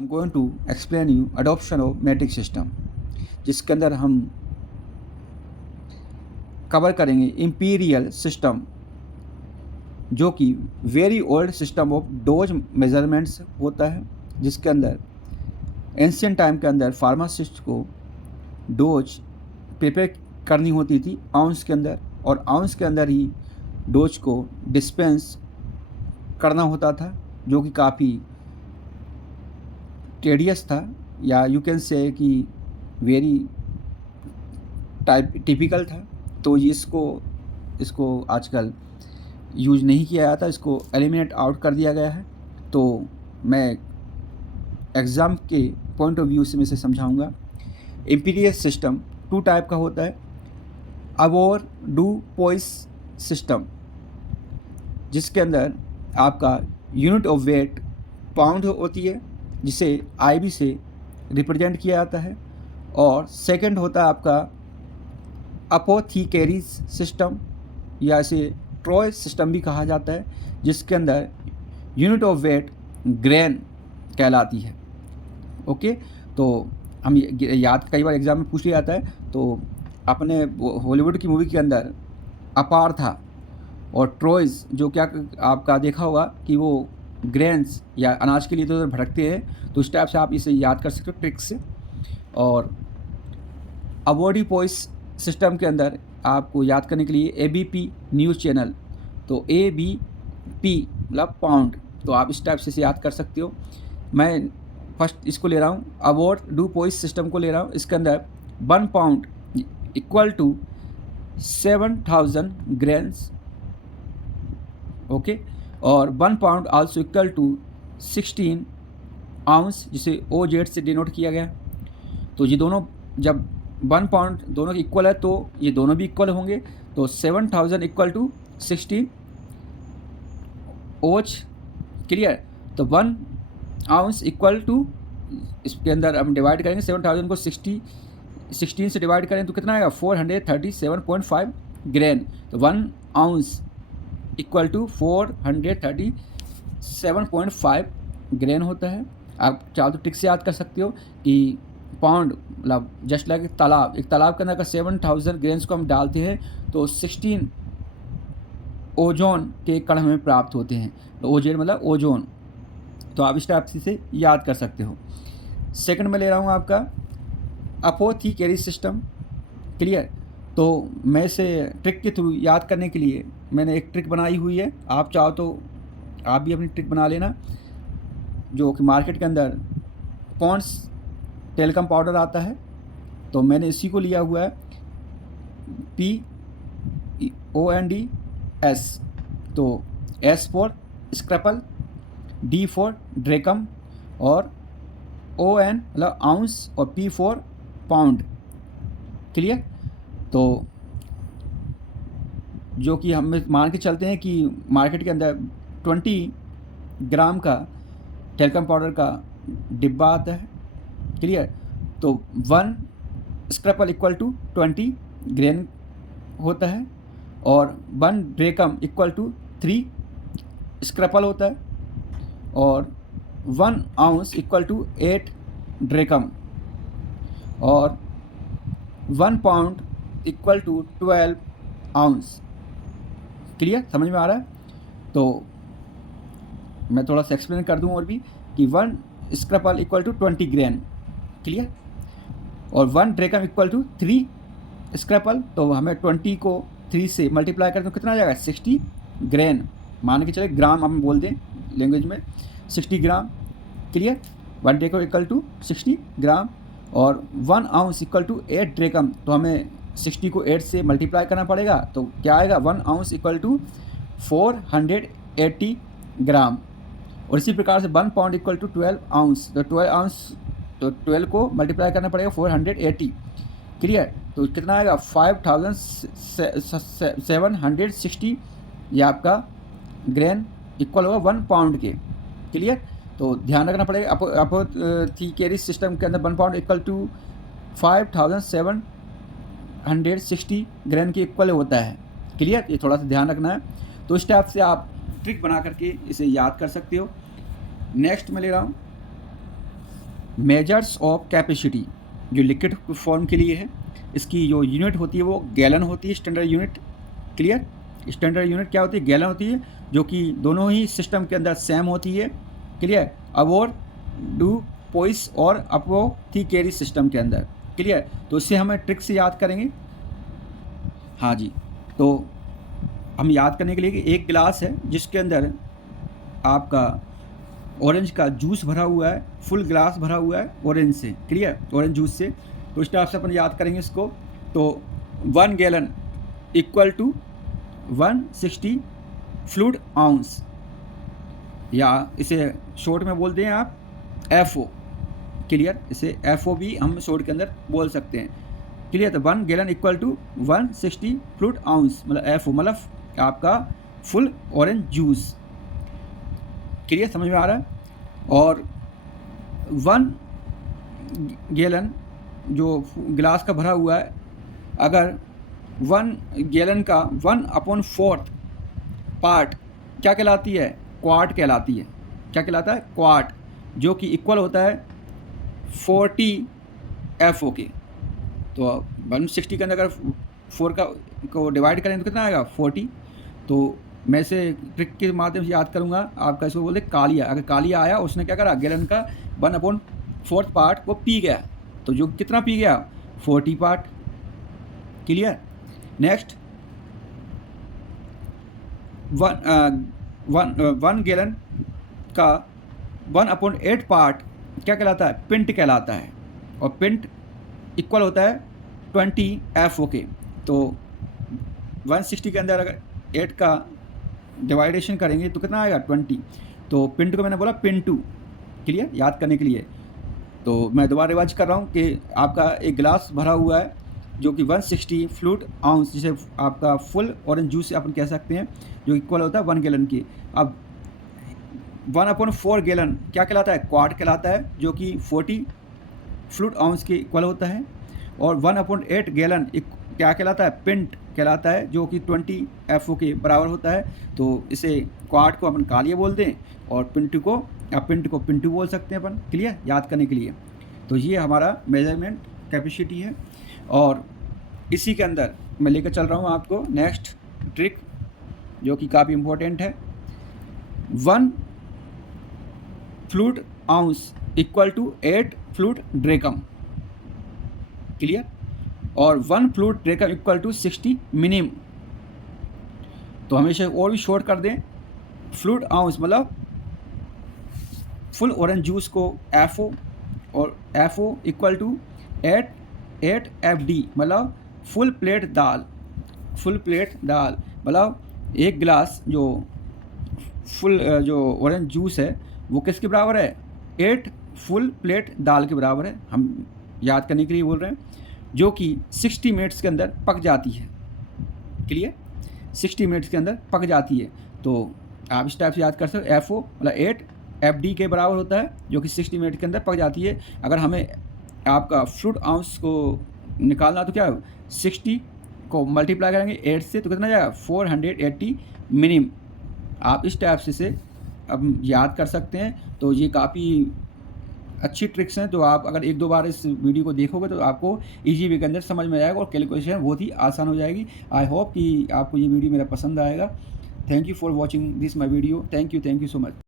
I'm going to explain you adoption of metric system, जिसके अंदर हम कवर करेंगे इंपीरियल सिस्टम, जो कि very old system of dose measurements होता है, जिसके अंदर एंशियंट टाइम के अंदर फार्मासिस्ट को डोज प्रिपेयर करनी होती थी आउंस के अंदर, और आउंस के अंदर ही डोज को डिस्पेंस करना होता था, जो कि काफ़ी टेडियस था, या यू कैन से कि वेरी टिपिकल था। तो इसको आजकल यूज नहीं किया जाता, इसको एलिमिनेट आउट कर दिया गया है। तो मैं एग्ज़ाम के पॉइंट ऑफ व्यू से मैं इसे समझाऊंगा। इम्पीरियल सिस्टम टू टाइप का होता है। अवोर डू पोइस सिस्टम, जिसके अंदर आपका यूनिट ऑफ वेट पाउंड होती है, जिसे आईबी से रिप्रेजेंट किया जाता है। और सेकंड होता है आपका अपोथीकेरीज सिस्टम, या इसे ट्रॉय सिस्टम भी कहा जाता है, जिसके अंदर यूनिट ऑफ वेट ग्रेन कहलाती है। ओके, तो हम याद कई बार एग्जाम में पूछ लिया जाता है। तो अपने हॉलीवुड की मूवी के अंदर अपार था, और ट्रॉयज जो क्या आपका देखा होगा कि वो ग्रेन्स या अनाज के लिए तो भटकते हैं। तो इस टाइप से आप इसे याद कर सकते हो ट्रिक से। और अवॉर्डी पोइस सिस्टम के अंदर आपको याद करने के लिए एबीपी न्यूज़ चैनल, तो एबीपी मतलब पाउंड, तो आप इस टाइप से इसे याद कर सकते हो। मैं फर्स्ट इसको ले रहा हूँ, अवॉर्ड डू पोइस सिस्टम को ले रहा हूँ। इसके अंदर 1 pound equal to 7000 grains, okay, और 1 pound also equal to 16 ounce, जिसे ओ जेड से डिनोट किया गया। तो ये दोनों जब 1 पाउंड दोनों के इक्वल है, तो ये दोनों भी इक्वल होंगे। तो 7000 इक्वल टू 16 ओच, क्लियर। तो 1 आउंस इक्वल टू, इसके अंदर हम डिवाइड करेंगे 7000 को 16 से डिवाइड करें तो कितना आएगा 437.5 ग्रेन। तो 1 आउंस इक्वल टू 437.5 ग्रेन होता है। आप चाहो तो ट्रिक से याद कर सकते हो कि पाउंड मतलब जस्ट लाइक एक तालाब के अंदर अगर 7000 ग्रेन्स को हम डालते हैं तो 16 ओजोन के कण हमें प्राप्त होते हैं। तो ओजेड मतलब ओजोन। तो आप इस टाइप से याद कर सकते हो। सेकंड में ले रहा हूँ आपका अपोथीकेरी सिस्टम, क्लियर। तो मैं इसे ट्रिक के थ्रू याद करने के लिए मैंने एक ट्रिक बनाई हुई है। आप चाहो तो आप भी अपनी ट्रिक बना लेना, जो कि मार्केट के अंदर पॉन्ड्स टेलकम पाउडर आता है। तो मैंने इसी को लिया हुआ है, PONDS। तो S फॉर स्क्रैपल, D फॉर ड्रेकम, और ON मतलब आउंस, और P फॉर पाउंड, क्लियर। तो जो कि हम मान के चलते हैं कि मार्केट के अंदर 20 ग्राम का टेलकम पाउडर का डिब्बा आता है, क्लियर। तो 1 स्क्रैपल इक्वल टू 20 ग्रेन होता है, और 1 ड्रेकम इक्वल टू 3 स्क्रैपल होता है, और 1 आउंस इक्वल टू 8 ड्रेकम, और 1 pound equal to 12 ounce, clear, समझ में आ रहा है। तो मैं थोड़ा सा एक्सप्लेन कर दूं और भी कि 1 स्क्रैपल इक्वल टू 20 ग्रेन, क्लियर, और 1 ड्रेकम इक्वल टू 3 स्क्रैपल। तो हमें 20 को 3 से मल्टीप्लाई करें तो कितना आ जाएगा 60 ग्रेन, मान के चले ग्राम हम बोल दें लैंग्वेज में, 60 ग्राम, क्लियर। 1 ड्रेकम इक्वल टू 60 ग्राम, और 1 आउंस इक्वल टू 8 ड्रेकम। तो हमें 60 को 8 से मल्टीप्लाई करना पड़ेगा, तो क्या आएगा 1 आउंस इक्वल टू 480 ग्राम। और इसी प्रकार से 1 पाउंड इक्वल टू 12 आउंस, तो 12 आउंस, तो 12 को मल्टीप्लाई करना पड़ेगा 480, क्लियर। तो कितना आएगा 5760, ये आपका ग्रेन इक्वल होगा 1 पाउंड के, क्लियर। तो ध्यान रखना पड़ेगा अपोथीकेरी सिस्टम के अंदर 1 पाउंड इक्वल टू 5760 ग्रेन के इक्वल होता है, क्लियर। ये थोड़ा सा ध्यान रखना है। तो इस टाइप से आप ट्रिक बना करके इसे याद कर सकते हो। नेक्स्ट में ले रहा हूँ मेजर्स ऑफ कैपेसिटी जो लिक्विड फॉर्म के लिए है, इसकी जो यूनिट होती है वो गैलन होती है, standard unit. Clear? Standard unit क्या होती है? गैलन होती है, जो कि दोनों ही सिस्टम के अंदर सेम होती है। क्लियर? अवोर डू पोइस और अपोथीकेरी सिस्टम के अंदर। क्लियर? तो इससे हमें ट्रिक से याद करेंगे। हाँ जी, तो हम याद करने के लिए कि एक गिलास है जिसके अंदर आपका ऑरेंज का जूस भरा हुआ है, फुल ग्लास भरा हुआ है ऑरेंज से। क्लियर? ऑरेंज जूस से। तो इस टाइप से अपन याद करेंगे इसको। तो 1 gallon equal to 160 fluid ounce, या इसे शॉर्ट में बोलते हैं आप FO। क्लियर? इसे FO भी हम शॉर्ट के अंदर बोल सकते हैं। क्लियर? तो 1 gallon equal to 160 fluid ounce मतलब FO, मतलब आपका फुल ऑरेंज जूस। क्लियर? समझ में आ रहा है? और 1 गैलन जो गिलास का भरा हुआ है, अगर 1 गैलन का 1/4 पार्ट क्या कहलाती है? क्वार्ट कहलाती है। क्या कहलाता है? क्वार्ट, जो कि इक्वल होता है 40 FO के। तो 160 के अंदर अगर 4 को डिवाइड करें तो कितना आएगा? 40। तो मैं इसे ट्रिक के माध्यम से याद करूँगा। आपका इसको बोलते कालिया। अगर कालिया आया, उसने क्या करा? गैलन का 1/4 पार्ट वो पी गया। तो जो कितना पी गया? 40 पार्ट। क्लियर? नेक्स्ट, 1 गैलन का 1/8 पार्ट क्या कहलाता है? पिंट कहलाता है। और पिंट इक्वल होता है 20 FO के। तो 160 के अंदर अगर 8 का डिवाइडेशन करेंगे तो कितना आएगा? 20। तो पिंट को मैंने बोला पिंटू। क्लियर? याद करने के लिए। तो मैं दोबारा रिवाइज कर रहा हूँ कि आपका एक गिलास भरा हुआ है जो कि 160 फ्लूइड आउंस, जिसे आपका फुल ऑरेंज जूस अपन कह सकते हैं, जो इक्वल होता है 1 गैलन की। अब 1/4 गैलन क्या कहलाता है? क्वार्ट कहलाता है, जो कि 40 फ्लूइड आउंस के इक्वल होता है। और 1/8 गैलन क्या कहलाता है? पिंट कहलाता है, जो कि 20 FO के बराबर होता है। तो इसे क्वार्ट को अपन कालिया बोलते हैं, और पिंट को पिंटू बोल सकते हैं अपन। क्लियर? याद करने के लिए। तो ये हमारा मेजरमेंट कैपेसिटी है, और इसी के अंदर मैं लेकर चल रहा हूँ आपको नेक्स्ट ट्रिक, जो कि काफ़ी इम्पोर्टेंट है। 1 fluid ounce equal to 8 fluid drachm. Clear? और 1 fluid drachm equal to 60 minim. तो हमेशा और भी शॉर्ट कर दें। फ्लूइड आउंस मतलब फुल ऑरेंज जूस को FO, और FO इक्वल टू 8 FD मतलब फुल प्लेट दाल। फुल प्लेट दाल मतलब एक गिलास जो फुल जो ऑरेंज जूस है वो किसके बराबर है? 8 फुल प्लेट दाल के बराबर है। हम याद करने के लिए बोल रहे हैं, जो कि 60 मिनट्स के अंदर पक जाती है। क्लियर? 60 मिनट्स के अंदर पक जाती है। तो आप इस टाइप से याद कर सकते हो। FO मतलब 8 FD के बराबर होता है, जो कि 60 मिनट के अंदर पक जाती है। अगर हमें आपका फ्लूइड आउंस को निकालना तो क्या 60 को मल्टीप्लाई करेंगे 8 से, तो कितना जाएगा? 480 मिनिम। आप इस टाइप से अब याद कर सकते हैं। तो ये काफ़ी अच्छी ट्रिक्स हैं। तो आप अगर 1-2 बार इस वीडियो को देखोगे तो आपको इजी वे के अंदर समझ में आएगा, और कैलकुलेशन बहुत ही आसान हो जाएगी। आई होप कि आपको ये वीडियो मेरा पसंद आएगा। Thank you for watching this my video. Thank you so much.